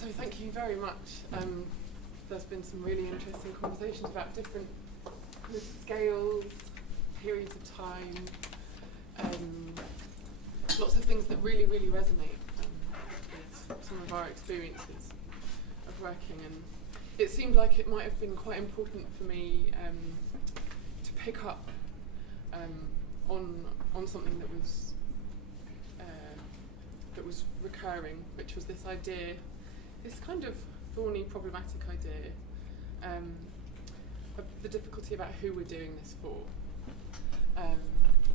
So thank you very much. There's been some really interesting conversations about different kind of scales, periods of time, lots of things that really, really resonate with some of our experiences of working. And it seemed like it might have been quite important for me to pick up on something that was recurring, which was this idea, this kind of thorny, problematic idea of the difficulty about who we're doing this for.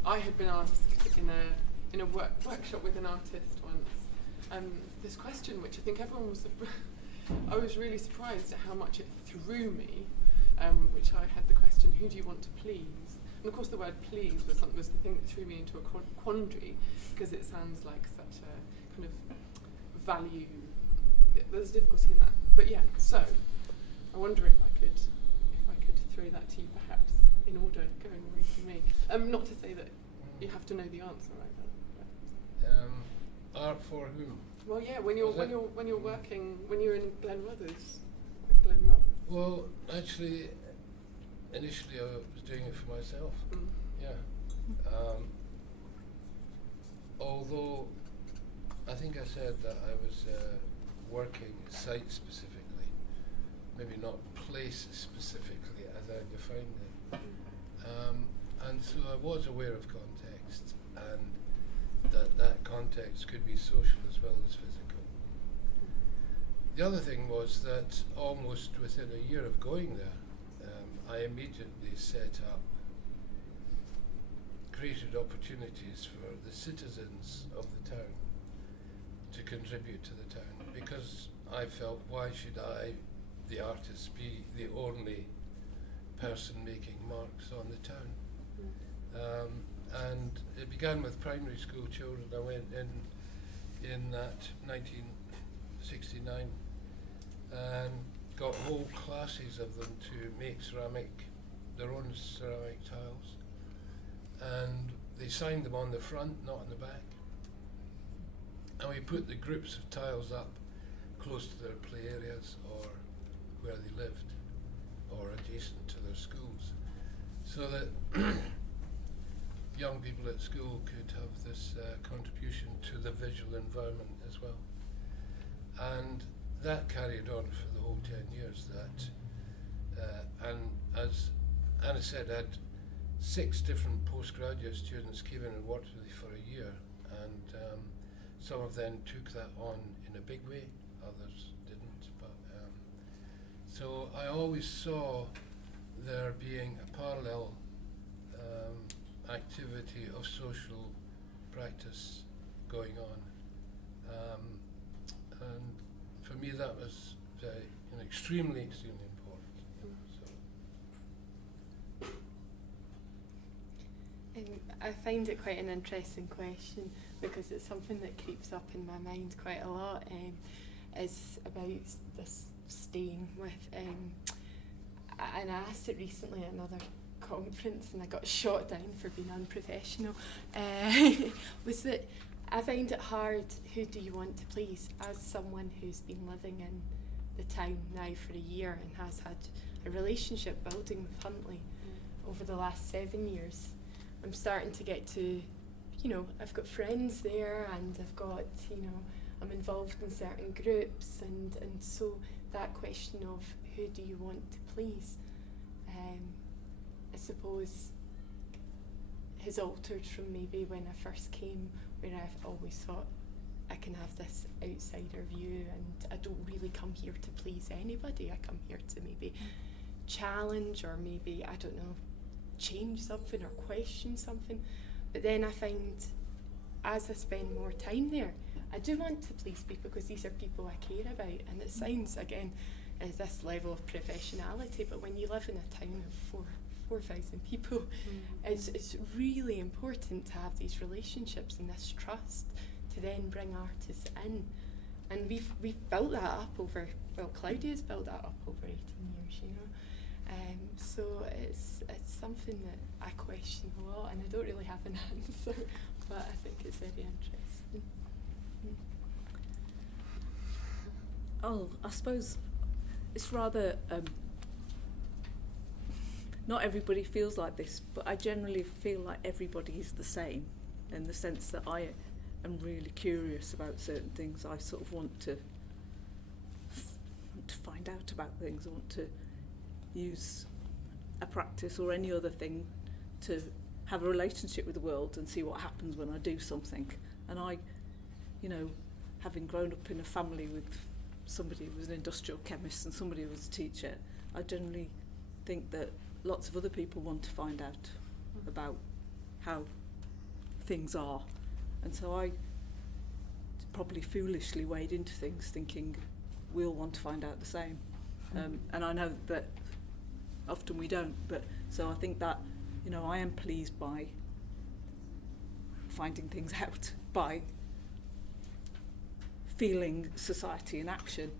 I had been asked in a workshop with an artist once this question, which I think everyone was. I was really surprised at how much it threw me. Which I had the question, who do you want to please? And of course, the word "please" was the thing that threw me into a quandary, because it sounds like such a kind of value. There's difficulty in that. But yeah, so I wonder if I could throw that to you, perhaps in order, going away from me. Not to say that you have to know the answer, right? Art for whom? Well, yeah, when you're working, when you're in Glenrothes. Well, actually, initially I was doing it for myself. Yeah. Although I think I said that I was working site specifically, maybe not place specifically as I defined it. And so I was aware of context, and that context could be social as well as physical. The other thing was that almost within a year of going there, I immediately set up, created opportunities for the citizens of the town to contribute to the town, because I felt, why should I, the artist, be the only person making marks on the town? And it began with primary school children. I went in that 1969 and got whole classes of them to make their own ceramic tiles, and they signed them on the front, not on the back, and we put the groups of tiles up close to their play areas or where they lived or adjacent to their schools, so that young people at school could have this contribution to the visual environment as well. And that carried on for the whole 10 years. And as Anna said, I had 6 different postgraduate students came in and worked with me for a year, and some of them took that on in a big way, others didn't. But so I always saw there being a parallel activity of social practice going on, and for me that was extremely important. I find it quite an interesting question, because it's something that creeps up in my mind quite a lot, is about this staying with, and I asked it recently at another conference and I got shot down for being unprofessional, was that I find it hard, who do you want to please, as someone who's been living in the town now for a year and has had a relationship building with Huntly over the last 7 years. I'm starting to get to, I've got friends there, and I've got, I'm involved in certain groups, and so that question of who do you want to please, I suppose has altered from maybe when I first came, where I've always thought I can have this outsider view and I don't really come here to please anybody. I come here to maybe challenge, or maybe, I don't know, change something or question something. But then I find, as I spend more time there, I do want to please people, because these are people I care about. And it sounds, again, as this level of professionality, but when you live in a town of 4,000 people, it's really important to have these relationships and this trust to then bring artists in. And we've built that up over, Claudia's built that up over 18 years, so it's something that I question a lot, and I don't really have an answer, but I think it's very interesting. Oh, I suppose it's rather, not everybody feels like this, but I generally feel like everybody is the same, in the sense that I am really curious about certain things. I sort of want to find out about things. I want to use a practice or any other thing to have a relationship with the world and see what happens when I do something. And I, having grown up in a family with somebody who was an industrial chemist and somebody who was a teacher, I generally think that lots of other people want to find out about how things are. And so I probably foolishly wade into things thinking we'll want to find out the same. And I know that often we don't, but so I think that, I am pleased by finding things out, by feeling society in action,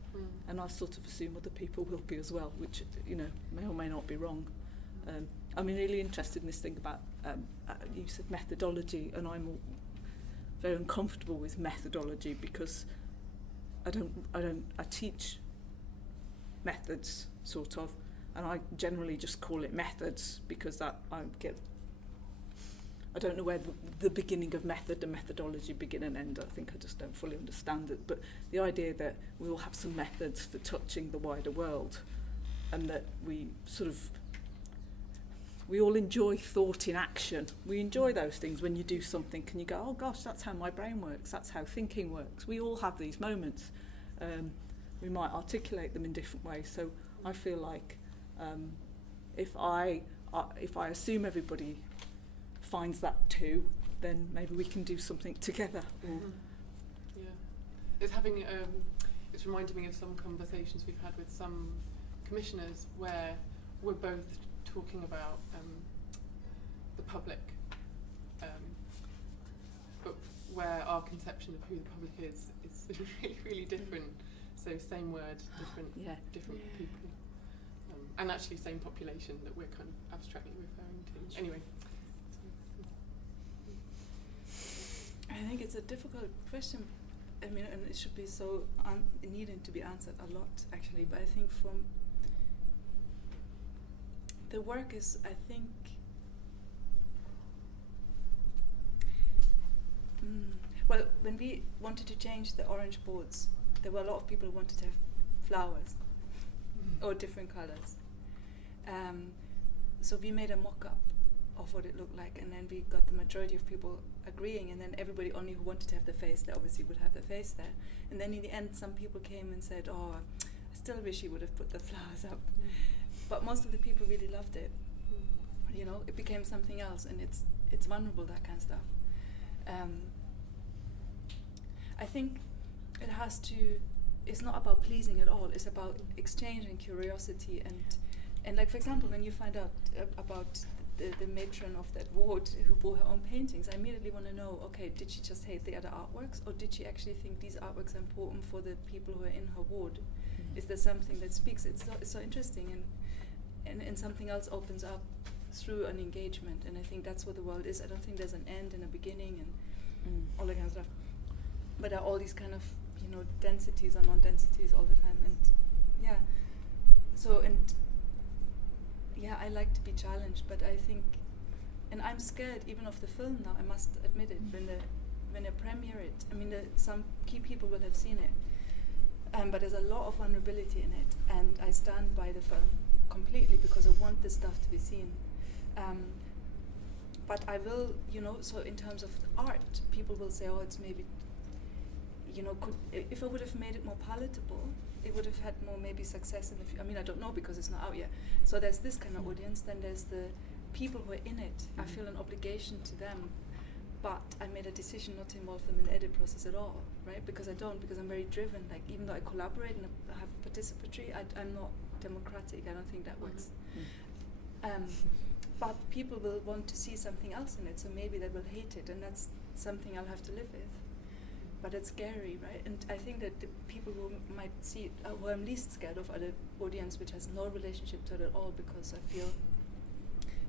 and I sort of assume other people will be as well, which, may or may not be wrong. I'm really interested in this thing about, you said methodology, and I'm very uncomfortable with methodology because I teach methods, sort of, and I generally just call it methods because I don't know where the beginning of method and methodology begin and end. I think I just don't fully understand it. But the idea that we all have some methods for touching the wider world, and that we all enjoy thought in action. We enjoy those things when you do something and you go, oh gosh, that's how my brain works, that's how thinking works. We all have these moments. We might articulate them in different ways. So I feel like if I assume everybody finds that too, then maybe we can do something together. Yeah, it's reminding me of some conversations we've had with some commissioners where we're both talking about the public, but where our conception of who the public is really, really different. So same word, different people, and actually same population that we're kind of abstractly referring to. Anyway. I think it's a difficult question. I mean, and it should be so needing to be answered a lot, actually. But I think from the work is, I think, well, when we wanted to change the orange boards, there were a lot of people who wanted to have flowers or different colors. So we made a mock-up of what it looked like, and then we got the majority of people agreeing, and then everybody only who wanted to have the face, they obviously would have the face there. And then in the end, some people came and said, oh, I still wish you would have put the flowers up. But most of the people really loved it. It became something else, and it's vulnerable, that kind of stuff. I think it's not about pleasing at all, it's about exchange and curiosity, and like, for example, when you find out about the matron of that ward who bought her own paintings, I immediately want to know, okay, did she just hate the other artworks, or did she actually think these artworks are important for the people who are in her ward? Is there something that speaks? It's so interesting, and something else opens up through an engagement, and I think that's what the world is. I don't think there's an end and a beginning and all that kind of stuff, but there are all these kind of densities and non-densities all the time, and I like to be challenged, but I think, and I'm scared even of the film now, I must admit it, when I premiere it, I mean, some key people will have seen it, but there's a lot of vulnerability in it, and I stand by the film completely because I want this stuff to be seen. But I will, so in terms of art, people will say, oh, it's maybe, if I would have made it more palatable, it would have had more maybe success in the future. I mean, I don't know because it's not out yet. So there's this kind of audience, then there's the people who are in it. I feel an obligation to them, but I made a decision not to involve them in the edit process at all, right? Because I'm very driven. Like, even though I collaborate and I have participatory, I'm not democratic. I don't think that works. But people will want to see something else in it, so maybe they will hate it, and that's something I'll have to live with. But it's scary, right? And I think that the people who might see it, who I'm least scared of, are the audience which has no relationship to it at all, because I feel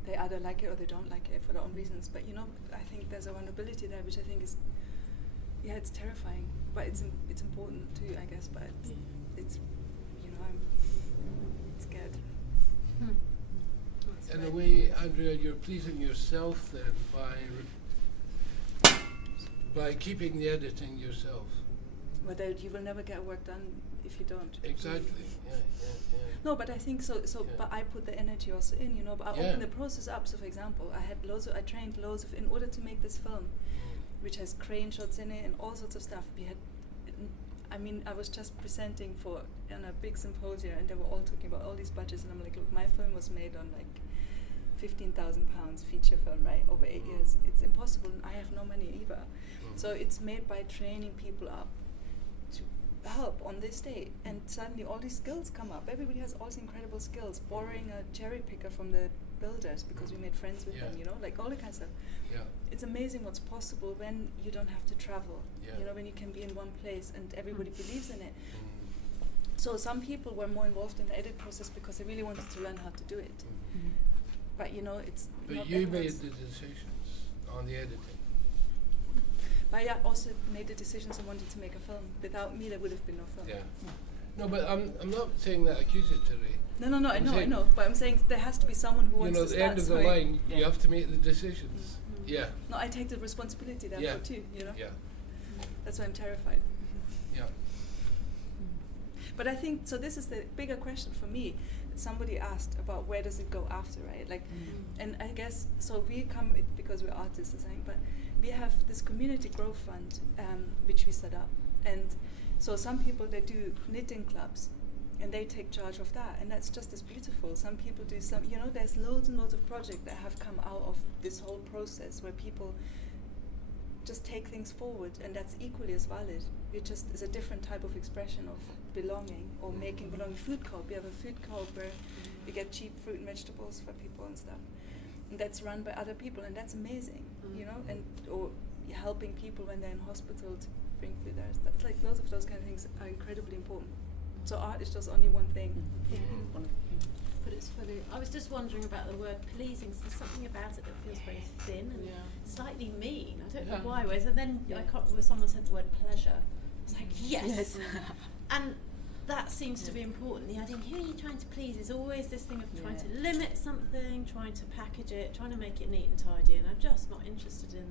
they either like it or they don't like it for their own reasons. But I think there's a vulnerability there, which I think is, it's terrifying. but it's important too, I guess. But it's I'm scared. In a way, Andrea, you're pleasing yourself then by keeping the editing yourself. Well, you will never get work done if you don't. Exactly. Yeah. No, but I think so. Yeah. But I put the energy also in, But I Yeah. opened the process up. So, for example, I trained loads of, in order to make this film, which has crane shots in it and all sorts of stuff. I was just presenting on a big symposium, and they were all talking about all these budgets, and I'm like, look, my film was made on like £15,000 feature film, right, over 8 years. It's impossible, and I have no money either. So it's made by training people up to help on this day, and suddenly all these skills come up. Everybody has all these incredible skills. Borrowing a cherry picker from the builders because we made friends with them, like all that kind of stuff. Yeah. It's amazing what's possible when you don't have to travel. Yeah. When you can be in one place and everybody believes in it. So some people were more involved in the edit process because they really wanted to learn how to do it. But it's. But not you made everyone's- the decisions on the editing. But I also made the decisions and wanted to make a film. Without me, there would have been no film. Yeah. No, but I'm not saying that accusatory. No, I I'm know. saying- But I'm saying there has to be someone who wants to At the start. end of the so line, you have to make the decisions. Yeah. No, I take the responsibility therefore Yeah. too. Yeah. That's why I'm terrified. Yeah. But I think so. This is the bigger question for me. Somebody asked about where does it go after, right? Like, and I guess so. We come because we're artists or something, but we have this community growth fund which we set up, and so some people they do knitting clubs, and they take charge of that, and that's just as beautiful. Some people do some. There's loads and loads of projects that have come out of this whole process where people just take things forward, and that's equally as valid. It just is a different type of expression of belonging or making belonging. Food co-op. We have a food co-op where we get cheap fruit and vegetables for people and stuff, and that's run by other people, and that's amazing, and or helping people when they're in hospital to bring food there. That's like lots of those kind of things are incredibly important. So art is just only one thing. Yeah. But it's funny. I was just wondering about the word pleasing. So there's something about it that feels very thin and slightly mean. I don't know why. Whereas then when someone said the word pleasure, I was like, yes. And that seems to be important. The idea, who are you trying to please, is always this thing of trying to limit something, trying to package it, trying to make it neat and tidy. And I'm just not interested in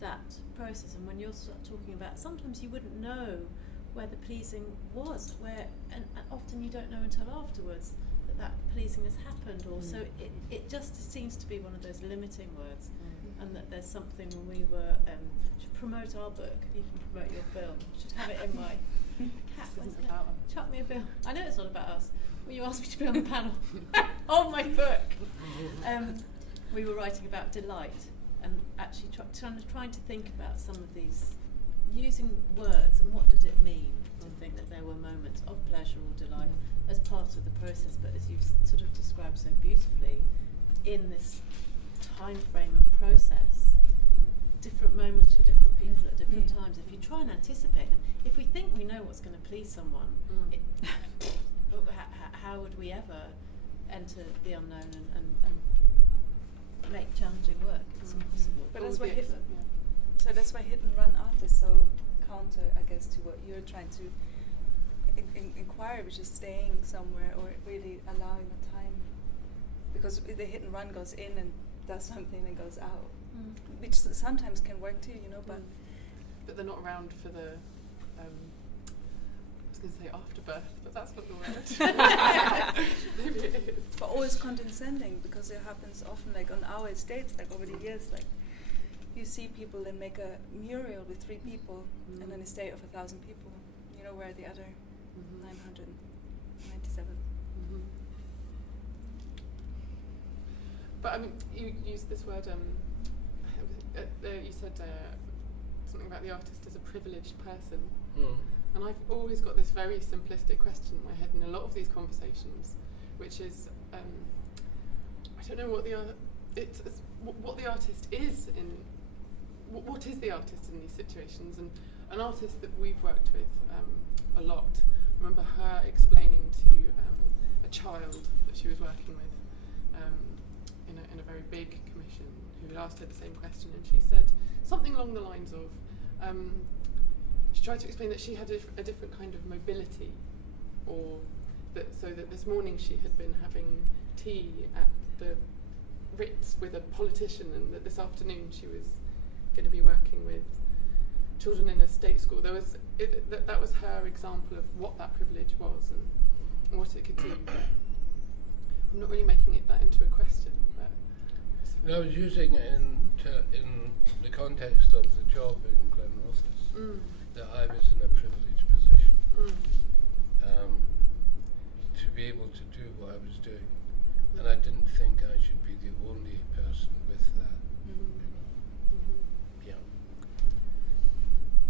that process. And when you're talking about, sometimes you wouldn't know where the pleasing was, and often you don't know until afterwards that pleasing has happened, or so it just seems to be one of those limiting words, and that there's something when we were should promote our book. You can promote your film. Should have it in my cat. This isn't about us. Chuck me a bill. I know it's not about us. Well, you asked me to be on the panel on my book. We were writing about delight, and actually trying to think about some of these, using words and what did it mean to think that there were moments of pleasure or delight as part of the process, but as you've sort of described so beautifully, in this time frame of process, different moments for different people at different times. If you try and anticipate them, if we think we know what's going to please someone, how would we ever enter the unknown and make challenging work? It's impossible. But Or that's why the exit, so that's why hit and run art is so counter, I guess, to what you're trying to inquire, which is staying somewhere or really allowing the time, because the hit and run goes in and does something and goes out, which sometimes can work too, but But they're not around for the. I was going to say afterbirth, but that's not the word. Maybe it is. but always condescending, because it happens often, like on our estates, like over the years, like you see people that make a mural with 3 people and an estate of 1,000 people. Where are the other 997? But I mean, you used this word. You said something about the artist as a privileged person, and I've always got this very simplistic question in my head in a lot of these conversations, which is, I don't know what what the artist is in. What is the artist in these situations? And an artist that we've worked with a lot, I remember her explaining to a child that she was working with in a very big commission, who had asked her the same question, and she said something along the lines of, she tried to explain that she had a different kind of mobility, or so that this morning she had been having tea at the Ritz with a politician, and that this afternoon she was going to be working with children in a state school. That was her example of what that privilege was and what it could do. But I'm not really making that into a question. But I was using it in the context of the job in Glenrothes, that I was in a privileged position to be able to do what I was doing, and I didn't think I should be the only person with that. Yeah.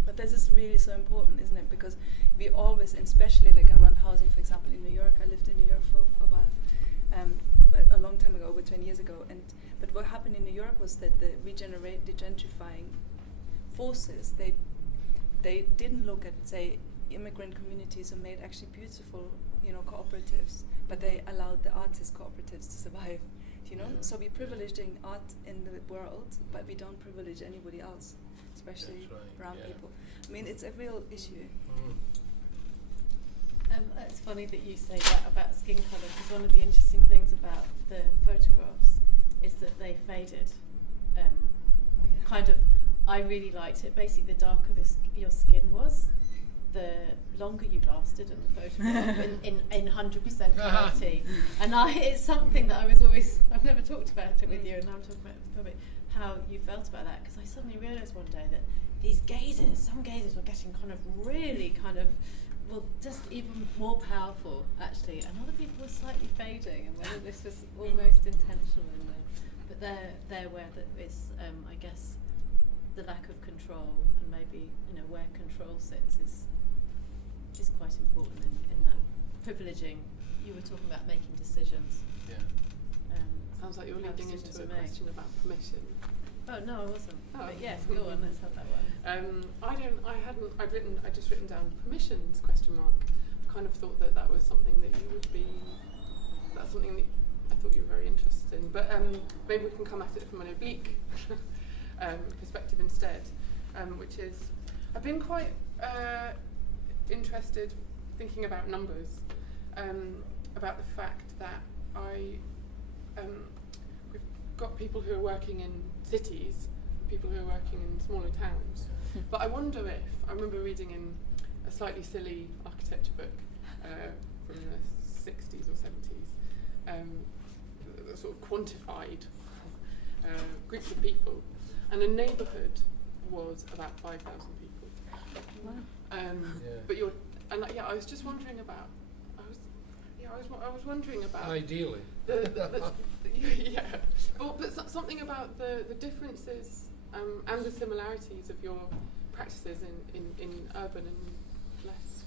But this is really so important, isn't it? Because we always, and especially like around housing, for example, in New York. I lived in New York for a while, a long time ago, over 20 years ago. But what happened in New York was that the gentrifying forces, they didn't look at, say, immigrant communities and made actually beautiful, cooperatives, but they allowed the artist cooperatives to survive. So we privileging art in the world, but we don't privilege anybody else, especially brown people. I mean, it's a real issue. It's funny that you say that about skin colour, because one of the interesting things about the photographs is that they faded. Kind of, I really liked it. Basically, the darker your skin was, the longer you lasted in the photograph in 100% clarity. And it's something that I've never talked about it with you, and now I'm talking about it with public, how you felt about that, because I suddenly realised one day that some gazes were getting really just even more powerful, actually, and other people were slightly fading, and whether this was almost intentional in there. But they're where it's, I guess, the lack of control, and maybe, where control sits is quite important in that privileging. You were talking about making decisions. Yeah. Sounds like you're leading into a question about permission. Oh no, I wasn't. Oh. But yes, go on. Let's have that one. I'd just written down permissions ? I kind of thought that was something that you would be. That's something that I thought you were very interested in. But maybe we can come at it from an oblique perspective instead, which is I've been quite interested thinking about numbers, about the fact that we've got people who are working in cities, people who are working in smaller towns. But I wonder if, I remember reading in a slightly silly architecture book from the 60s or 70s, a sort of quantified groups of people, and a neighbourhood was about 5,000 people. Wow. But I was just wondering about. I was wondering about. Ideally. Yeah, but something about the differences and the similarities of your practices in urban and less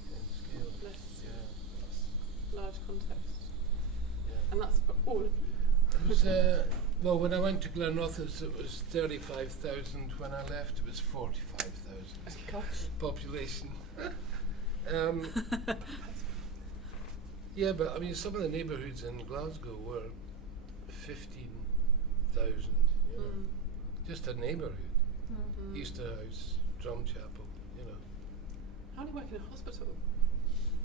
large contexts. Yeah. And that's for all of you. It was, well, when I went to Glenrothes, it was 35,000. When I left, it was 45,000 population. Yeah, but I mean, some of the neighbourhoods in Glasgow were 15,000. Just a neighbourhood. Easter House, Drumchapel. How many work in a hospital?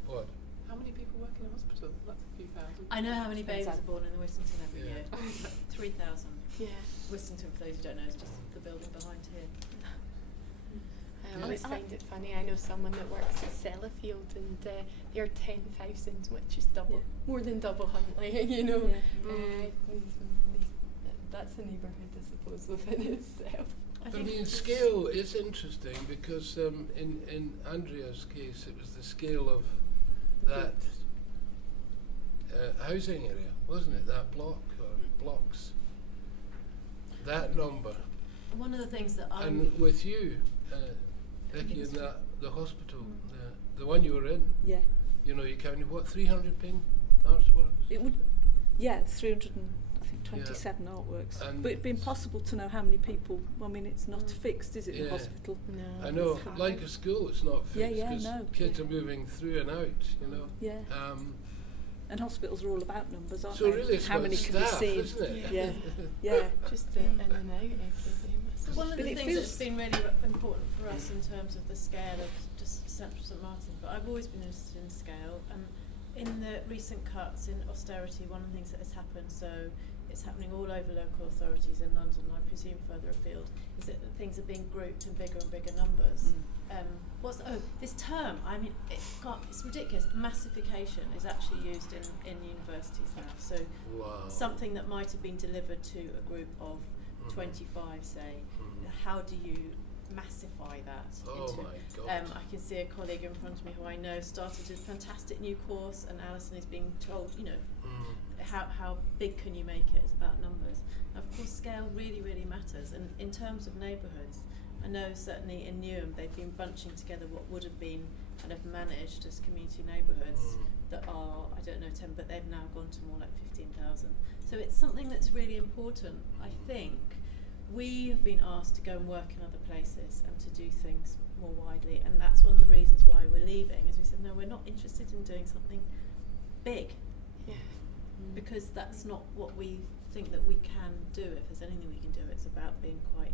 What? How many people work in a hospital? That's a few thousand. I know how many babies are born in Wistington every year. 3,000. Yeah. Wistington, for those who don't know, is just the building behind here. I always find it funny. I know someone that works at Sellafield, and they're 10,000, which is more than double Huntley. That's a neighbourhood, I suppose, within itself. I mean, scale is interesting because in Andrea's case, it was the scale of that housing area, wasn't it? That block or blocks. That number. One of the things that And with you, Becky, in the hospital, the one you were in. Yeah. You counted what, 300 artworks? It would, 327 artworks. And But it'd be impossible to know how many people. I mean, it's not fixed, is it? The hospital. No. I know, it's hard. like a school, it's not fixed because kids are moving through and out. Yeah. And hospitals are all about numbers, aren't So they? really, it's how about many staff, can be seen? isn't it? Yeah. Yeah. Just in and out every day. So one of But the it things that's feels- been really important for us in terms of the scale of just Central St Martin, but I've always been interested in scale. In the recent cuts in austerity, one of the things that has happened, so it's happening all over local authorities in London, I presume further afield, is that things are being grouped in bigger and bigger numbers. This term, I mean, it's ridiculous. Massification is actually used in universities now. So Wow. something that might have been delivered to a group of 25, say, how do you massify that Oh into my God. I can see a colleague in front of me who I know started a fantastic new course, and Alison is being told, how big can you make it? It's about numbers. Of course, scale really, really matters. And in terms of neighbourhoods, I know certainly in Newham they've been bunching together what would have been kind of managed as community neighbourhoods that are, I don't know, 10, but they've now gone to more like 15,000. So it's something that's really important. I think we have been asked to go and work in other places and to do things more widely, and that's one of the reasons why we're leaving, is we said, no, we're not interested in doing something big. Yeah. Because that's not what we think that we can do. If there's anything we can do, it's about being quite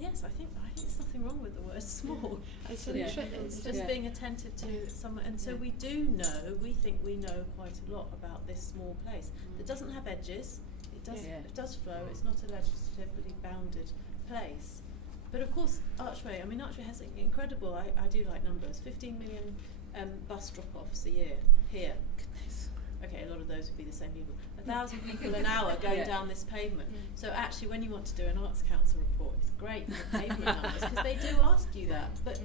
yes, I think there's nothing wrong with the word small. It's It's just being attentive to someone, and so we think we know quite a lot about this small place that doesn't have edges. It does flow. It's not a legislatively bounded place. But of course, Archway has incredible, I do like numbers, 15 million bus drop-offs a year here. Goodness. Okay, a lot of those would be the same people. 1,000 people an hour going down this pavement. So actually, when you want to do an Arts Council report, it's great for the pavement numbers, because they do ask you that. But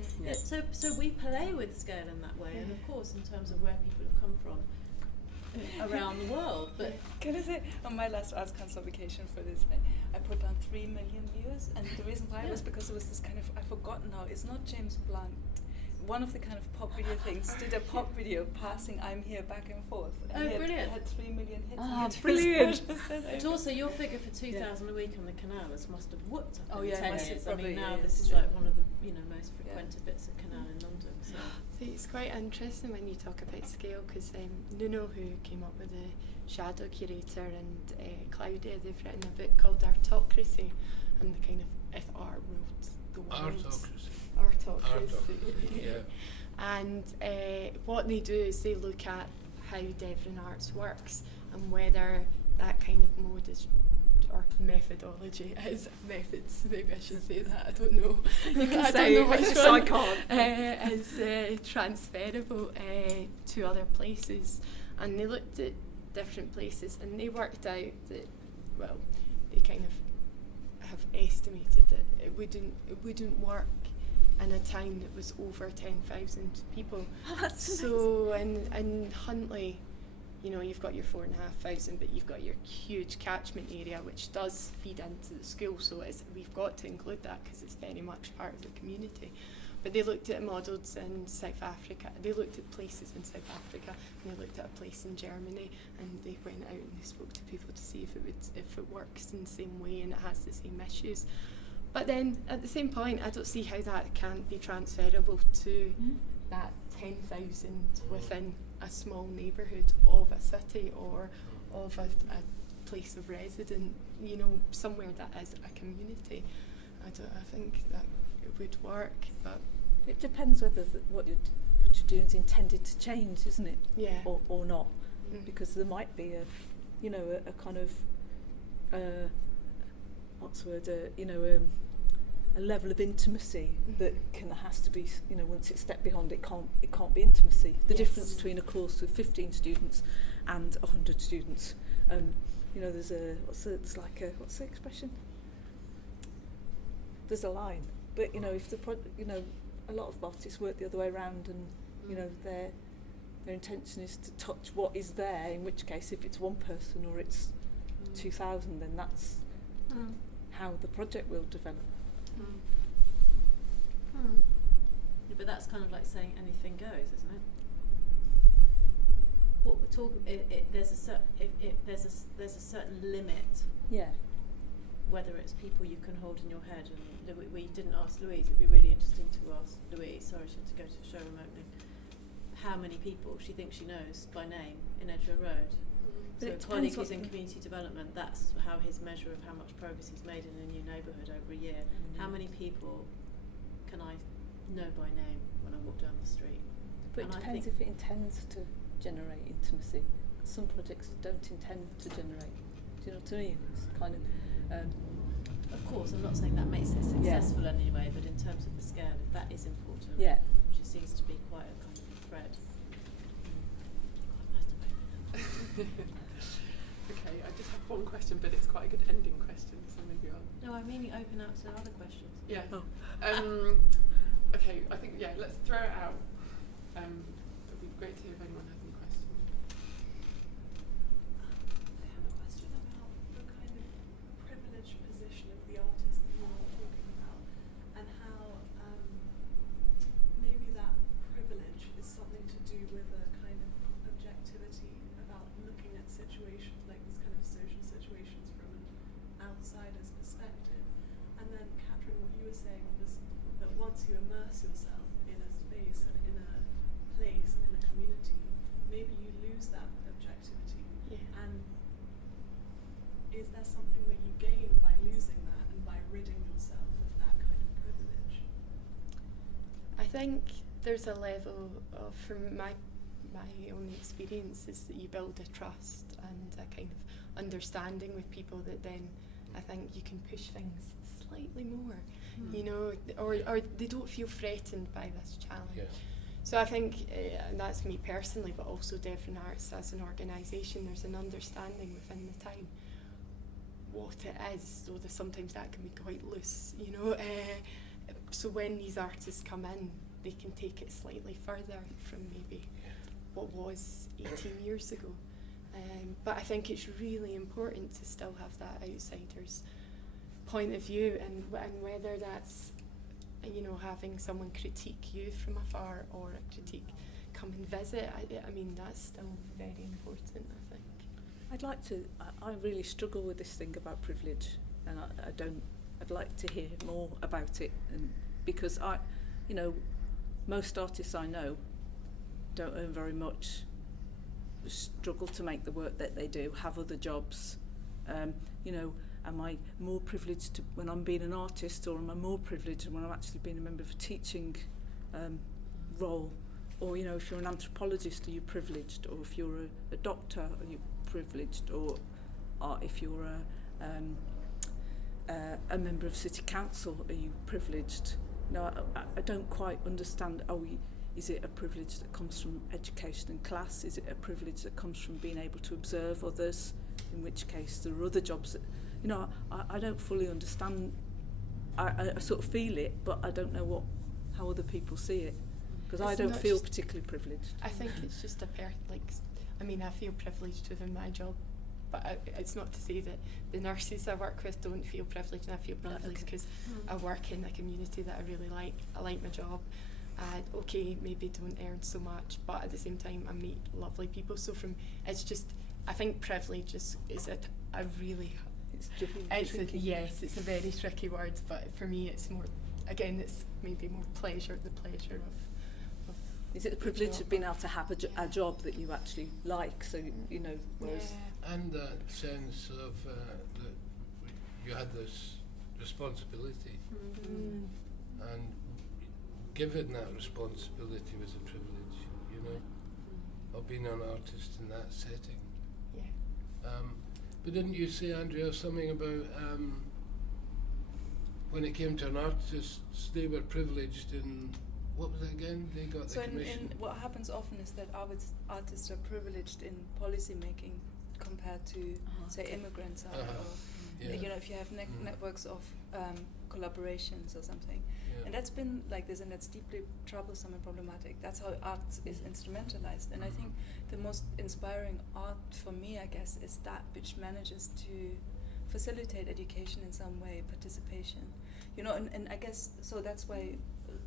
so we play with scale in that way, and of course, in terms of where people have come from around the world. But can I say, on my last Arts Council vacation for this, I put down 3 million views, and the reason why was because it was this kind of, I've forgotten now, it's not James Blunt. One of the kind of pop video things did a pop video passing I'm Here back and forth. And brilliant. It had 3 million hits. Ah, on YouTube. brilliant. but also your figure for 2,000 a week on the canals must have whooped up in 10 must have years. I mean, probably, now yeah, this is yeah. like one of the most frequented bits of canal in London. So. See, it's quite interesting when you talk about scale, because Nuno, who came up with the Shadow Curator, and Claudia, they've written a book called Artocracy, and the kind of if art ruled the world. Artocracy. Yeah. And what they do is they look at how Devon Arts works and whether that kind of mode is, or methodology is, methods, maybe I should say that, I don't know. You can I say don't know it, which so I one, can't. is transferable to other places. And they looked at different places and they worked out that, well, they kind of have estimated that it wouldn't work in a town that was over 10,000 people. Oh, that's so in Huntly, you've got your 4,500, but you've got your huge catchment area, which does feed into the school. So we've got to include that because it's very much part of the community. But they looked at models in South Africa. They looked at places in South Africa, and they looked at a place in Germany, and they went out and they spoke to people to see if it works in the same way and it has the same issues. But then, at the same point, I don't see how that can't be transferable to that 10,000 within a small neighbourhood of a city or of a place of residence, somewhere that is a community. I think that it would work, but it depends whether what you're doing is intended to change, isn't it? Yeah. Or not, because there might be a kind of what's the word? A level of intimacy that has to be, once it's stepped beyond, it can't be intimacy. The difference between a course with 15 students and 100 students, there's what's the expression? There's a line, but if a lot of artists work the other way around, and their intention is to touch what is there. In which case, if it's one person or it's 2,000, then that's how the project will develop. Yeah, but that's kind of like saying anything goes, isn't it? What we're talking, there's a certain limit. Yeah. Whether it's people you can hold in your head, and we didn't ask Louise. It'd be really interesting to ask Louise. Sorry, she had to go to a showroom opening. How many people she thinks she knows by name in Edgware Road? So it a colleague depends who's in what- community development, that's how his measure of how much progress he's made in a new neighbourhood over a year. How many people can I know by name when I walk down the street? But it And I depends think- if it intends to generate intimacy. Some projects don't intend to generate. Do you know what I mean? It's kind of. Of course, I'm not saying that makes it successful anyway, but in terms of the scale, if that is important, Yeah. which it seems to be quite a kind of a thread. Okay, I just have one question, but it's quite a good ending question, so maybe I'll. No, I mean open up to other questions. Yeah. Oh. Okay, I think let's throw it out. It'd be great to hear if anyone has any questions. I have a question about the kind of privileged position of the artist that you were talking about, and how maybe that privilege is something to do with a kind of objectivity about looking at situations, like these kind of social situations from an outsider's perspective. And then, Catherine, what you were saying was that once you immerse yourself in a space and in a place and in a community, maybe you lose that objectivity. Yeah. And is there something that you gain by losing that and by ridding yourself of that kind of privilege? I think there's a level of, from my own experience, is that you build a trust and a kind of understanding with people that then I think you can push things slightly more, you know, or they don't feel threatened by this challenge. Yes. So I think, and that's me personally, but also Devon Arts as an organisation, there's an understanding within the time what it is, though sometimes that can be quite loose, you know. So when these artists come in, they can take it slightly further from maybe what was 18 years ago. But I think it's really important to still have that outsider's point of view, and whether that's, you know, having someone critique you from afar or a critique come and visit, I mean, that's still very important, I think. I really struggle with this thing about privilege, and I'd like to hear more about it, and because most artists I know don't earn very much, struggle to make the work that they do, have other jobs. Am I more privileged when I'm being an artist, or am I more privileged when I'm actually being a member of a teaching role? Or, you know, if you're an anthropologist, are you privileged? Or if you're a doctor, are you privileged? Or if you're a member of city council, are you privileged? No, I don't quite understand. Is it a privilege that comes from education and class? Is it a privilege that comes from being able to observe others? In which case, there are other jobs that, you know, I don't fully understand. I sort of feel it, but I don't know how other people see it, because I don't feel particularly privileged. I think it's just I feel privileged within my job, but it's not to say that the nurses I work with don't feel privileged, and I feel privileged because I work in a community that I really like. I like my job. Maybe don't earn so much, but at the same time I meet lovely people. So I think privilege is a really... It's tricky. Yes, it's a very tricky word, but for me it's more, again, it's maybe more the pleasure of Is it the privilege job. of being able to have a job that you actually like, so, you know, whereas... Yeah. And that sense of that you had this responsibility, Mm. and given that responsibility was a privilege, you know, of being an artist in that setting. Yeah. But didn't you say, Andrea, something about when it came to an artist, they were privileged in, what was it again? They got So the commission. in what happens often is that artists are privileged in policy making compared to, say, immigrants are, or Yeah. you know, if you have networks of collaborations or something. Yeah. And that's been like this, and that's deeply troublesome and problematic. That's how art is instrumentalized. And I think the most inspiring art for me, I guess, is that which manages to facilitate education in some way, participation. You know, and I guess, so that's why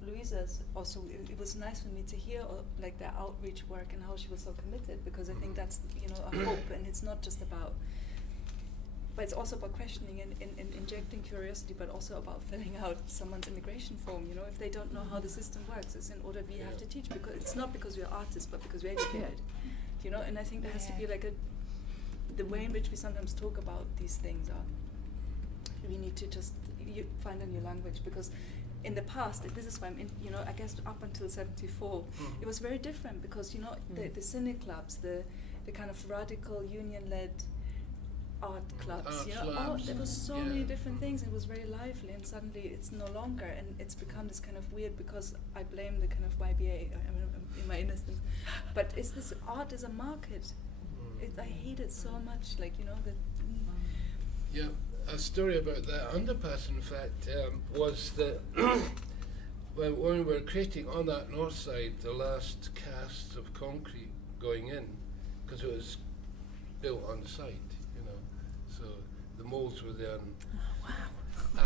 Louisa's also, it was nice for me to hear like their outreach work and how she was so committed, because I think that's, you know, a hope, and it's not just about, but it's also about questioning and injecting curiosity, but also about filling out someone's immigration form. You know, if they don't know how the system works, it's in order we have to teach, because it's not because we're artists, but because we're educated. You know, and I think there has to be like the way in which we sometimes talk about these things are, we need to just find a new language, because in the past, this is why I guess up until 74, it was very different, because the cine clubs, the kind of radical union-led art clubs, there was so many different things. It was very lively, and suddenly it's no longer, and it's become this kind of weird, because I blame the kind of YBA in my innocence, but it's this art is a market. I hate it so much, Yeah, a story about that underpass, in fact, was that when we were creating on that north side the last casts of concrete going in, because it was built on site, so the moulds were there.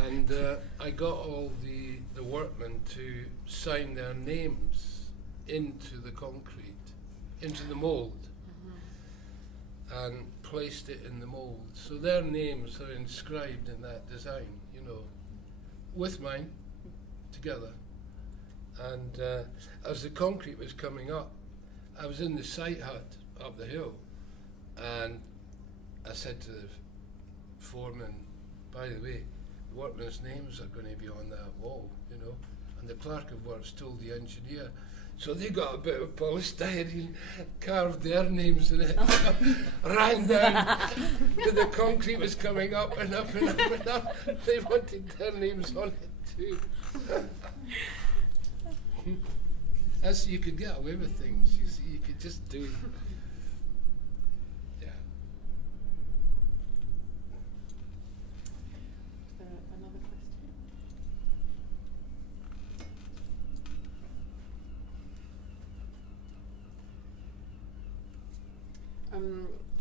And I got all the workmen to sign their names into the concrete, into the mould, and placed it in the mould. So their names are inscribed in that design, with mine, together. And as the concrete was coming up, I was in the site hut up the hill, and I said to the foreman, by the way, the workmen's names are going to be on that wall, and the clerk of works told the engineer. So they got a bit of polystyrene, carved their names in it, ran down to the concrete was coming up and up and up and up. They wanted their names on it too. That's, you could get away with things, you see, you could just do. Yeah. Is there another question?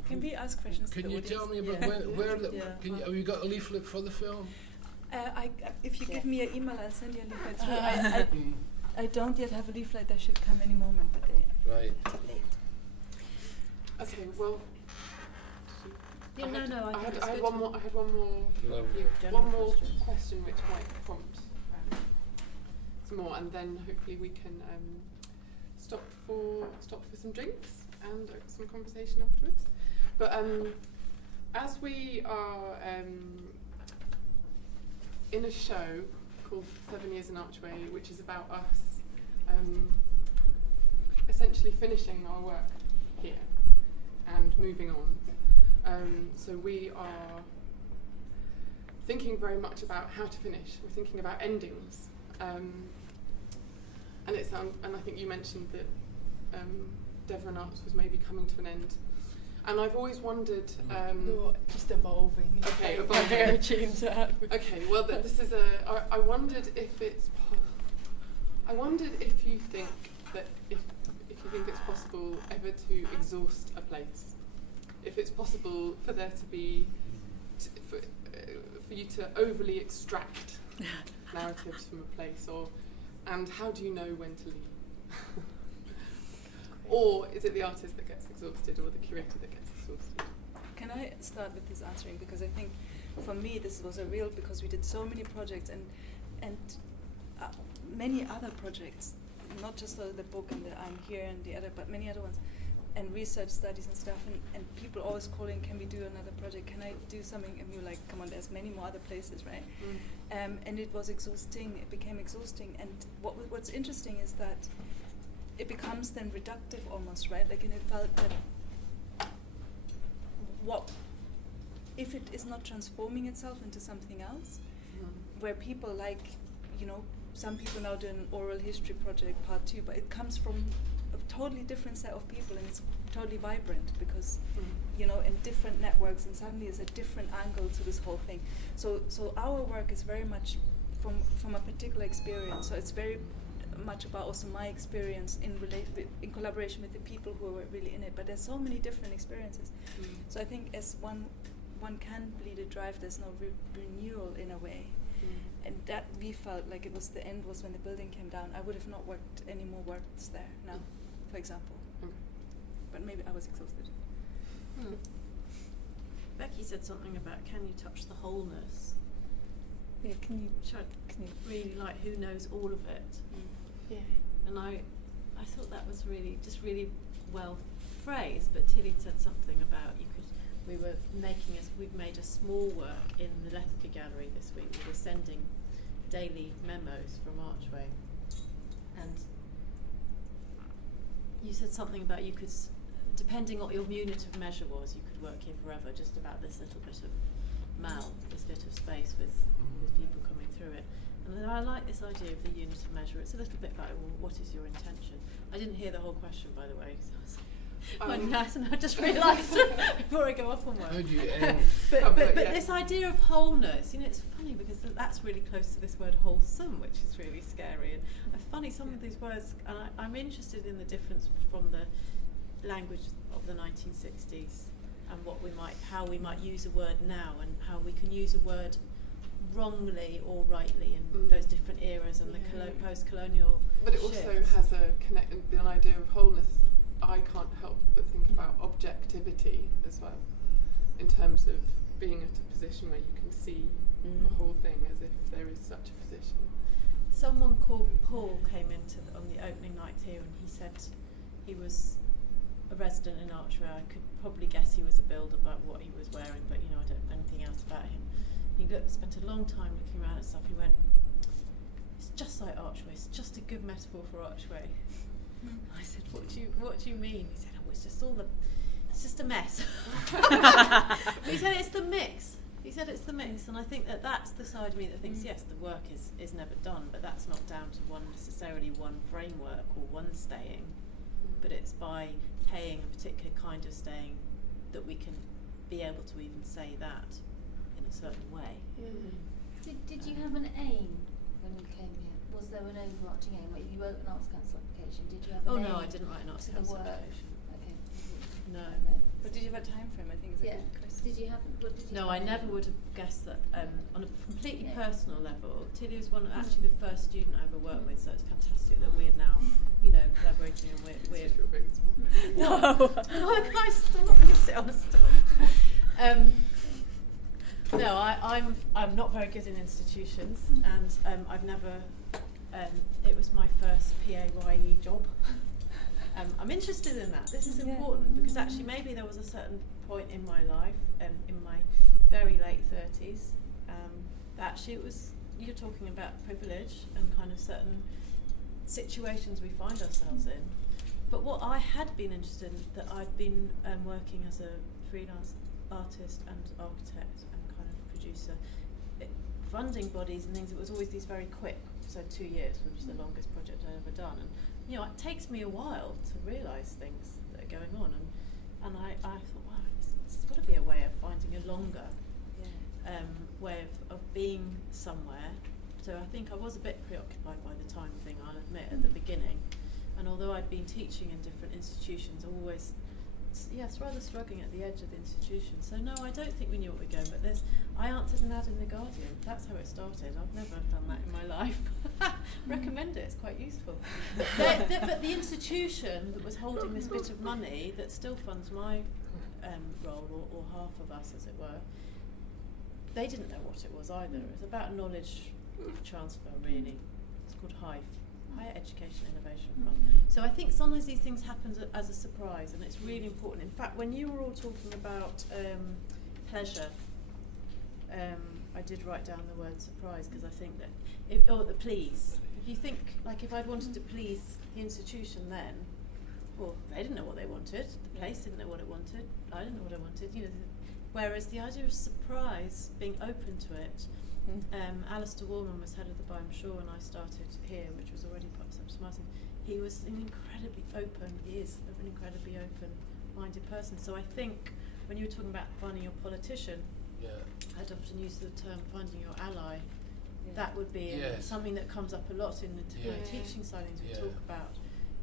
Can we ask questions? Can to the you audience? tell me about have you got a leaflet for the film? If you give me an email, I'll send you a leaflet through. I don't yet have a leaflet. That should come any moment, but Right. late. Okay, well. Yeah, I I think it's had good one to- more. Lovely. General One more question. question which might prompt some more, and then hopefully we can stop for some drinks and some conversation afterwards. But as we are in a show called 7 Years in Archway, which is about us essentially finishing our work here and moving on. So we are thinking very much about how to finish. We're thinking about endings, and it's and I think you mentioned that Devon Arts was maybe coming to an end, and I've always wondered. No, just evolving. Okay, Like, evolving. there are change that happen. Okay, well, this is I wondered if it's. I wondered if you think that if you think it's possible ever to exhaust a place, if it's possible for there to be, for you to overly extract narratives from a place, and how do you know when to leave? Or is it the artist that gets exhausted, or the curator that gets exhausted? Can I start with this answering? Because I think for me this was a real, because we did so many projects and many other projects, not just the book and the I'm Here and the other, but many other ones, and research studies and stuff, and people always calling, can we do another project? Can I do something? And you're like, come on, there's many more other places, right? And it was exhausting. It became exhausting. And what's interesting is that it becomes then reductive almost, right? Like, and it felt that what if it is not transforming itself into something else, where people like, some people now do an oral history project part 2, but it comes from a totally different set of people, and it's totally vibrant because, in different networks, and suddenly there's a different angle to this whole thing. So our work is very much from a particular experience. So it's very much about also my experience in collaboration with the people who were really in it. But there's so many different experiences. So I think as one can bleed a drive, there's no renewal in a way. And that we felt like it was the end was when the building came down. I would have not worked any more works there now, for example. But maybe I was exhausted. Becky said something about, can you touch the wholeness? Yeah, can you Really like, who knows all of it? Yeah. And I thought that was really well phrased, but Tilly said something about you could we've made a small work in the Lethbridge Gallery this week. We were sending daily memos from Archway, and you said something about you could, depending on what your unit of measure was, you could work here forever, just about this little bit of mouth, this bit of space with people coming through it. And I like this idea of the unit of measure. It's a little bit like, well, what is your intention? I didn't hear the whole question, by the way, so I was finding that, and I just realised before I go off on one. How do you end? But this idea of wholeness, it's funny because that's really close to this word wholesome, which is really scary. And funny, some of these words, and I'm interested in the difference from the language of the 1960s and how we might use a word now, and how we can use a word wrongly or rightly in those different eras and the post-colonial But it also has the idea of wholeness. I can't help but think about objectivity as well, in terms of being at a position where you can see the whole thing as if there is such a position. Someone called Paul came on the opening night here, and he said he was a resident in Archway. I could probably guess he was a builder by what he was wearing, but I don't know anything else about him. He spent a long time looking around at stuff. He went, "It's just like Archway. It's just a good metaphor for Archway." I said, "What do you mean?" He said, "Oh, it's just a mess." He said, "It's the mix." He said, "It's the mix," and I think that's the side of me that thinks, yes, the work is never done, but that's not down to necessarily one framework or one staying, but it's by paying a particular kind of staying that we can be able to even say that in a certain way. Did you have an aim when you came here? Was there an overarching aim? Like, you wrote an Arts Council application. Did you have an aim? Oh no, I didn't write an Arts to Council the work? application. Okay. No. But did you have a time frame? I think is a good question. Did you have? What did you No, have I an never aim? would have guessed that. On a completely Yeah. personal level, Tilly was actually the first student I ever worked with, so it's fantastic that we're now, collaborating, and we're It's very small. No, guys, stop! You sit on a stool. No, I'm not very good in institutions, and I've never. It was my first PAYE job. I'm interested in that. This is important because actually maybe there was a certain point in my life, in my very late 30s, that actually you're talking about privilege and kind of certain situations we find ourselves in. But what I had been interested in, that I'd been working as a freelance artist and architect and kind of producer, funding bodies and things, it was always these very quick, so 2 years, which is the longest project I've ever done. And it takes me a while to realise things that are going on, and I thought, wow, it's got to be a way of finding a longer way of being somewhere. So I think I was a bit preoccupied by the time thing, I'll admit, at the beginning. And although I'd been teaching in different institutions, always, rather struggling at the edge of the institution. So no, I don't think we knew what we were going, but I answered an ad in The Guardian. That's how it started. I've never done that in my life. Recommend it, it's quite useful. But the institution that was holding this bit of money that still funds my role, or half of us as it were, they didn't know what it was either. It was about knowledge transfer, really. It's called HIFE, Higher Education Innovation Fund. So I think sometimes these things happen as a surprise, and it's really important. In fact, when you were all talking about pleasure, I did write down the word surprise, because I think that, the please. If you think, like, if I'd wanted to please the institution then, well, they didn't know what they wanted, the place didn't know what it wanted, I didn't know what I wanted, whereas the idea of surprise, being open to it, Alistair Warman was head of the Byam Shaw when I started here, which was already part of Smarting. He was an incredibly open-minded person. So I think when you were talking about finding your politician, I'd often use the term finding your ally. That would be something that comes up a lot in the teaching side of things. We talk about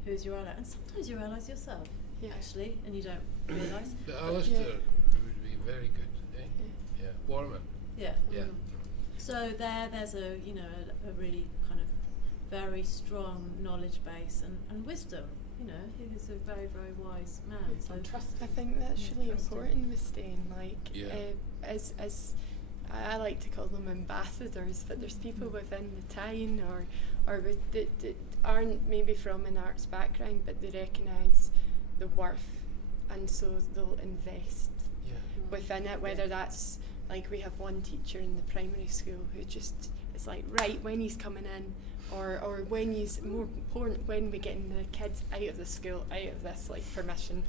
who's your ally, and sometimes your ally's yourself, actually, and you don't realise. But Alistair would be very good, eh? Warman. Yeah. So there's a really kind of very strong knowledge base and wisdom. He is a very, very wise man. So I think that's really important with staying. As I like to call them ambassadors, but there's people within the town or that aren't maybe from an arts background, but they recognise the worth, and so they'll invest within it, whether that's like we have one teacher in the primary school who just is like, right, when he's coming in, or when he's, more important, when we're getting the kids out of the school, out of this like permission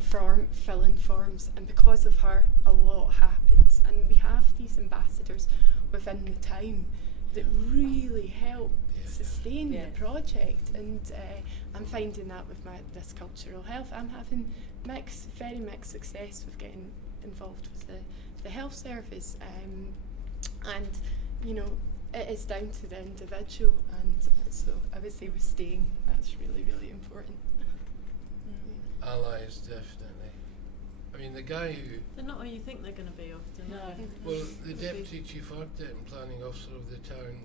form, filling forms, and because of her a lot happens, and we have these ambassadors within the town that really help sustain the project, and I'm finding that with this cultural health. I'm having very mixed success with getting involved with the health service, and you know, it is down to the individual, and so I would say with staying, that's really, really important. Allies, definitely. I mean, the guy who... They're not where you think they're going to be often. No. Well, the Deputy Chief Architect and Planning Officer of the town,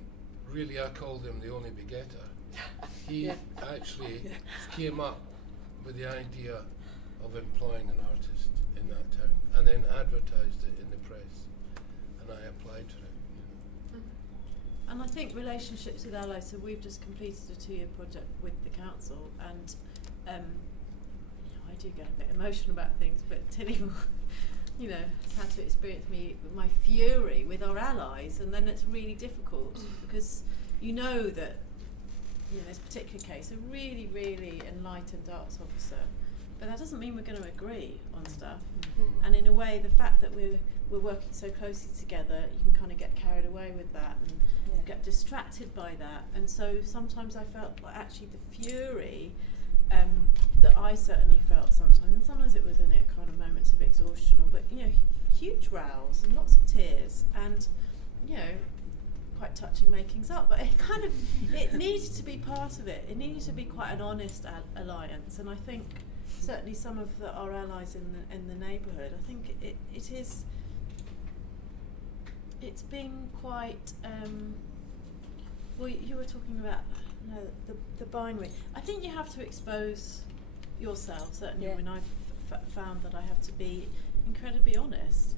really I called him the only begetter. He actually came up with the idea of employing an artist in that town, and then advertised it in the press, and I applied for it. And I think relationships with allies, so we've just completed a 2-year project with the council, and I do get a bit emotional about things, but Tilly will, you know, has had to experience my fury with our allies, and then it's really difficult because you know that, in this particular case, a really, really enlightened arts officer, but that doesn't mean we're going to agree on stuff. And in a way, the fact that we're working so closely together, you can kind of get carried away with that and get distracted by that. And so sometimes I felt like actually the fury that I certainly felt sometimes, and sometimes it was in it kind of moments of exhaustion, but you know, huge rows and lots of tears, and you know, quite touching makings up, but it needed to be part of it. It needed to be quite an honest alliance, and I think certainly some of our allies in the neighbourhood, I think it's been quite. Well, you were talking about the binary. I think you have to expose yourself. Certainly, when I've found that I have to be incredibly honest.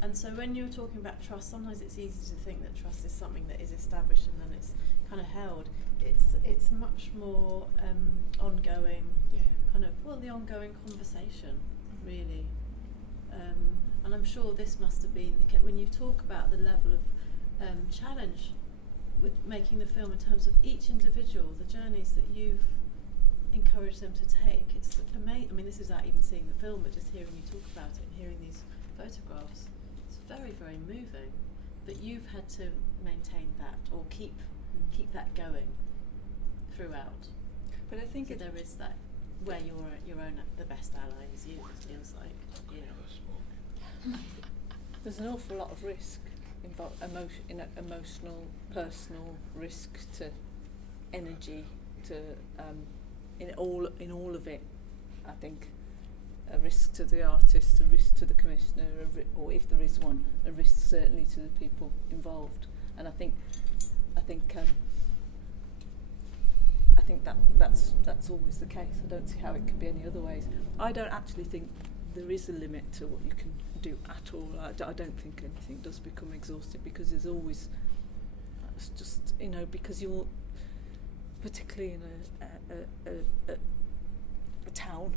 And so when you're talking about trust, sometimes it's easy to think that trust is something that is established and then it's kind of held. It's much more ongoing, kind of, the ongoing conversation, really. And I'm sure this must have been the case when you talk about the level of challenge with making the film in terms of each individual, the journeys that you've encouraged them to take. It's amazing. I mean, this is without even seeing the film, but just hearing you talk about it and hearing these photographs. It's very, very moving that you've had to maintain that or keep that going throughout. But I think so there is that where your own the best ally is you. It feels like. There's an awful lot of risk involved, emotional, personal risk to energy, to in all of it. I think a risk to the artist, a risk to the commissioner, or if there is one, a risk certainly to the people involved. And I think that's always the case. I don't see how it could be any other ways. I don't actually think there is a limit to what you can do at all. I don't think anything does become exhausting, because there's always, it's just, because you're particularly in a town.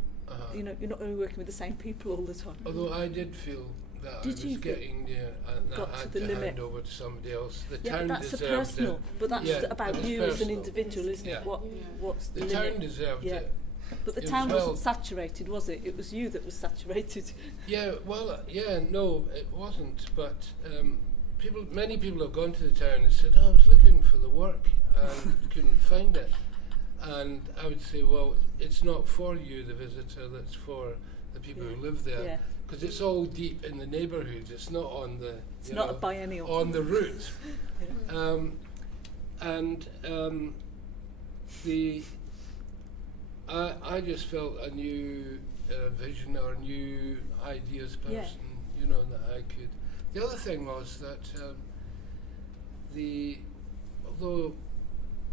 You're not only working with the same people all the time. Although I did feel that I was getting there, and that I had to hand over to somebody else. The town but that's deserved personal. it. But that's about you as an individual, isn't it? What's the limit? The town deserved it. But the town wasn't saturated, was it? It was you that was saturated. No, it wasn't. But many people have gone to the town and said, I was looking for the work and couldn't find it. And I would say, well, it's not for you, the visitor, that's for the people who live there. Because it's all deep in the neighbourhood. It's not on the... It's not a biennial. On the route. I just felt a new vision or new ideas person, that I could. The other thing was that although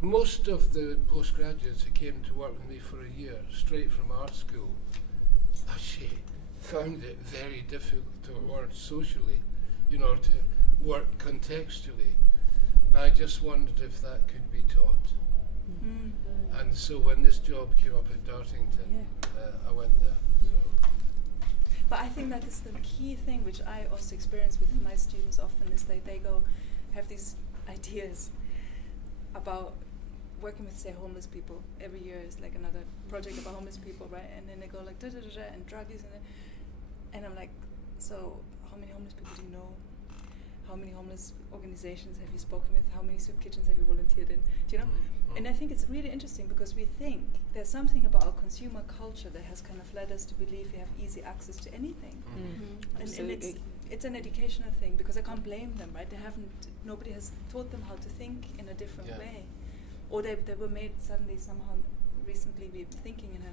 most of the postgraduates who came to work with me for a year, straight from art school, actually found it very difficult to work socially, to work contextually. And I just wondered if that could be taught. And so when this job came up at Dartington, I went there. So. But But I think that is the key thing, which I also experience with my students often, is they go have these ideas about working with, say, homeless people. Every year is like another project about homeless people, right? And then they go like da da da da and drug use, and I'm like, so how many homeless people do you know? How many homeless organizations have you spoken with? How many soup kitchens have you volunteered in? Do you know? And I think it's really interesting because we think there's something about our consumer culture that has kind of led us to believe we have easy access to anything. And it's an educational thing, because I can't blame them, right? Nobody has taught them how to think in a different way. Or they were made suddenly somehow recently be thinking in a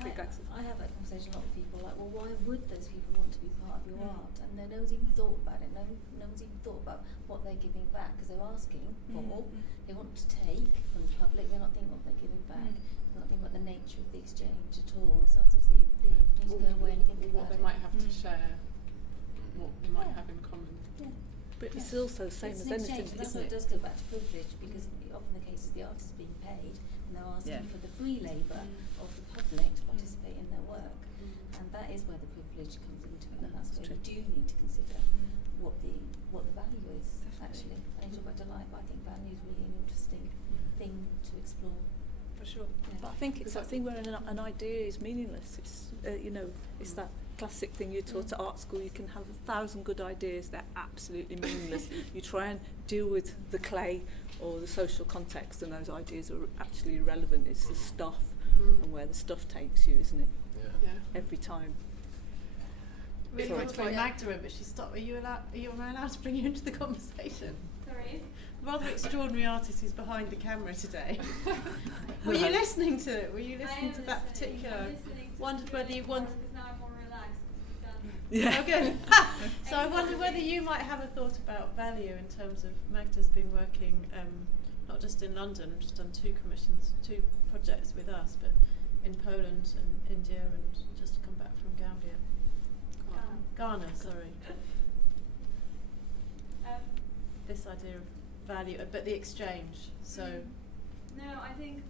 quick access. I have that conversation a lot with people, like, well, why would those people want to be part of your art? And no one's even thought about it. No one's even thought about what they're giving back, because they're asking for, they want to take from the public, they're not thinking what they're giving back. They're not thinking about the nature of the exchange at all. And so you need to go away and think what about they might have to share, what they might have in common. But it's also the same it's as an anything, exchange, but that's isn't what it? does go back to privilege, because often the case is the artist is being paid and they're asking for the free labour of the public to participate in their work, and that is where the privilege comes into it, and that's where you do need to consider what the value is. Actually, and you talk about delight, but I think value is really an interesting thing to explore. For sure. But I think it's that thing where an idea is meaningless. It's it's that classic thing you taught at art school. You can have 1,000 good ideas, they're absolutely meaningless. You try and deal with the clay or the social context, and those ideas are actually irrelevant. It's the stuff and where the stuff takes you, isn't it? Every time. Really Sorry. want to bring Magda in, but she stopped. Are you allowed to bring you into the conversation? Sorry? Rather extraordinary artist who's behind the camera today. Were you listening to it? Were you listening to that particular? Wondered whether you wanted. Now I'm more relaxed. Oh, good. So I wondered whether you might have a thought about value in terms of Magda's been working not just in London, she's done 2 projects with us, but in Poland and India, and just come back from Gambia. Ghana, sorry. This idea of value, but the exchange. So. No, I think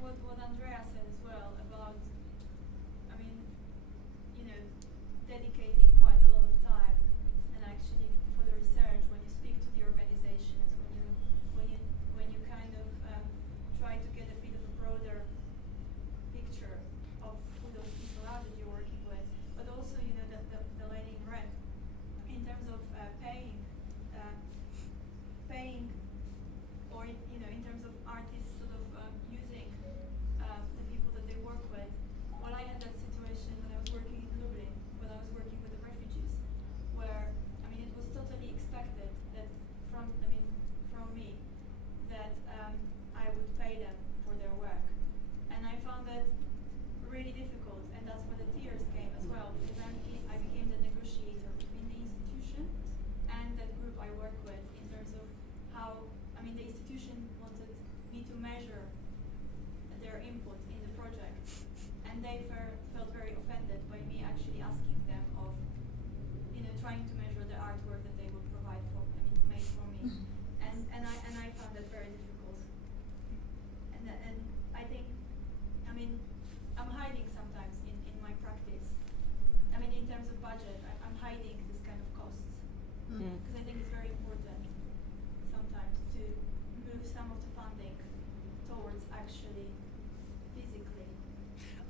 what Andrea said as well about, dedicating quite a lot of time, and actually for the research, when you speak to the organizations, when you kind of try to get a bit of a broader picture of who those people are that you're working with, but also the lady in red, in terms of paying, or in terms of artists sort of using the people that they work with. Well, I had that situation when I was working in Lublin, when I was working with the refugees, where it was totally expected that from me that I would pay them for their work, and I found that really difficult, and that's where the tears came as well, because I became the negotiator between the institution and that group I work with, in terms of how the institution wanted me to measure their input in the project, and they felt very offended by me actually asking them of trying to measure the artwork that they would provide made for me, and I found that very difficult, and I think I'm hiding sometimes in my practice. In terms of budget, I'm hiding this kind of costs, because I think it's very important sometimes to move some of the funding towards actually physically.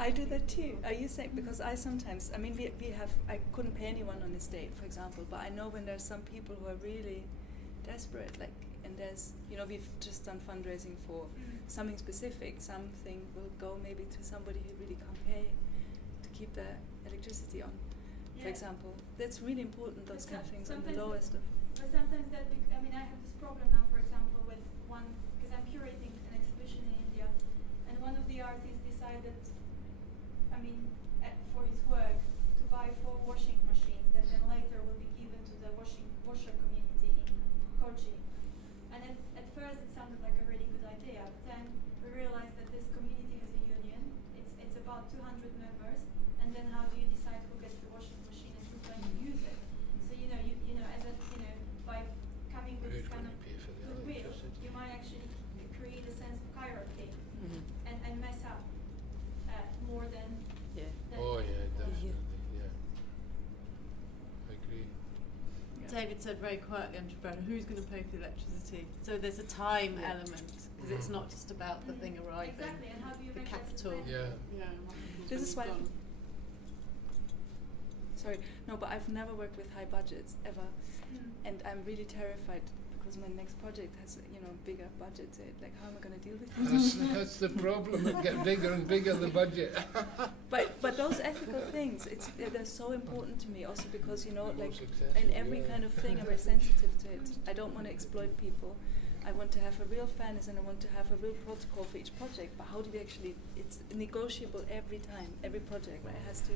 I do that too. Are you saying, because I sometimes, we have, I couldn't pay anyone on this date, for example, but I know when there's some people who are really desperate, and there's, we've just done fundraising for something specific, something will go maybe to somebody who really can't pay to keep the electricity on, for example. That's really important, those kind of things, on the lowest of. But sometimes that, I have this problem now, for example, with one, because I'm curating an exhibition in India, and one of the artists decided, for his work, to buy 4 washing machines that then later will be given to the washer community in Kochi. And at first it sounded like a really good idea, but then we realized that this community has a union. It's about 200 members, and then how do you decide who gets the washing machine and who's going to use it? So by coming with this kind of goodwill, you might actually create a sense of hierarchy and mess up more than. Oh yeah, definitely, yeah. David said very quietly under umbrella, who's going to pay for the electricity? So there's a time element, because it's not just about the thing arriving. Exactly, and how do you the make that capital. sustainable? Yeah. This is why. Sorry, no, but I've never worked with high budgets ever, and I'm really terrified because my next project has, bigger budget. Like, how am I going to deal with this? That's the problem. It get bigger and bigger the budget. But those ethical things, they're so important to me. Also because like in every kind of thing, I'm very sensitive to it. I don't want to exploit people. I want to have a real fairness, and I want to have a real protocol for each project. But how do we actually? It's negotiable every time, every project. Right? It has to.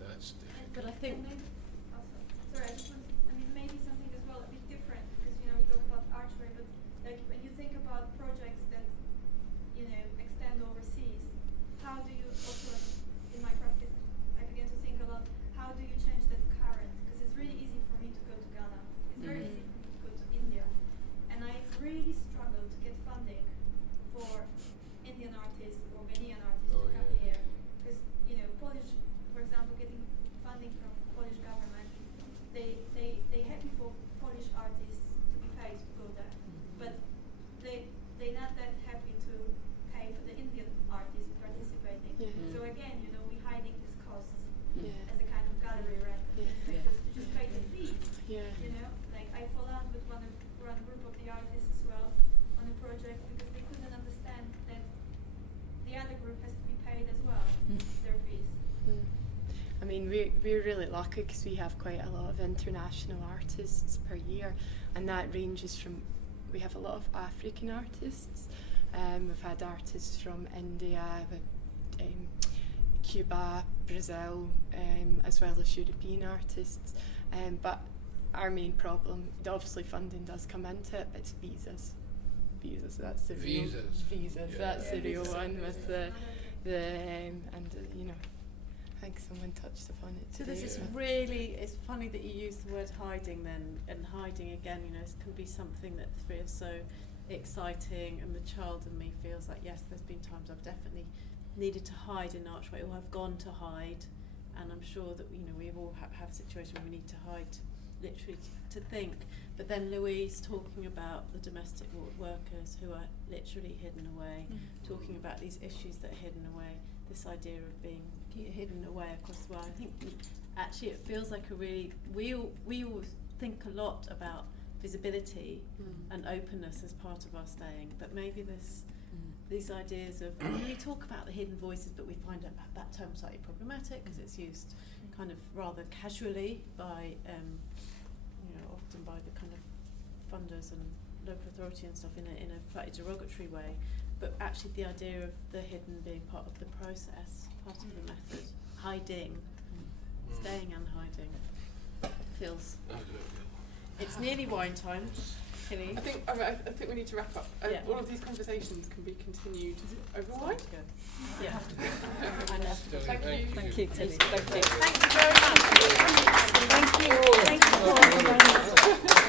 That's difficult. But I think Sorry, maybe something as well a bit different, because we talk about archway, but like when you think about projects that extend overseas, how do you also, in my practice, I began to think a lot, how do you change that current? Because it's really easy for me to go to Ghana, it's very easy for me to go to India, and I really struggle to get funding for Indian artists or Ghanaian artists to come here, because Polish, for example, getting funding from Polish government, they happy for Polish artists to be paid to go there, but they're not that happy to pay for the Indian artists participating. So again, we're hiding these costs as a kind of gallery rent, just pay the fees. Like I fall out with one group of the artists as well on a project because they couldn't understand that the other group has to be paid as well their fees. I mean, we're really lucky because we have quite a lot of international artists per year, and that ranges from, we have a lot of African artists, we've had artists from India, Cuba, Brazil, as well as European artists, but our main problem, obviously funding does come into it, but it's visas, that's the real visas, that's the real one with the I think someone touched upon it so today. this is really, it's funny that you use the word hiding then, and hiding again, can be something that feels so exciting, and the child in me feels like, yes, there's been times I've definitely needed to hide in Archway, or I've gone to hide, and I'm sure that we all have situations where we need to hide literally to think, but then Louise talking about the domestic workers who are literally hidden away, talking about these issues that are hidden away, this idea of being hidden away across the world. I think actually it feels like we all think a lot about visibility and openness as part of our staying, but maybe these ideas of, we talk about the hidden voices, but we find that term slightly problematic because it's used kind of rather casually by often by the kind of funders and local authority and stuff in a slightly derogatory way, but actually the idea of the hidden being part of the process, part of the method, hiding, staying and hiding, feels. It's nearly wine time, Hilly. I think we need to wrap up. All of these conversations can be continued over wine. Yeah. I know. Thank you. Thank you, Tilly. Thank you very much. Thank you. Thank you.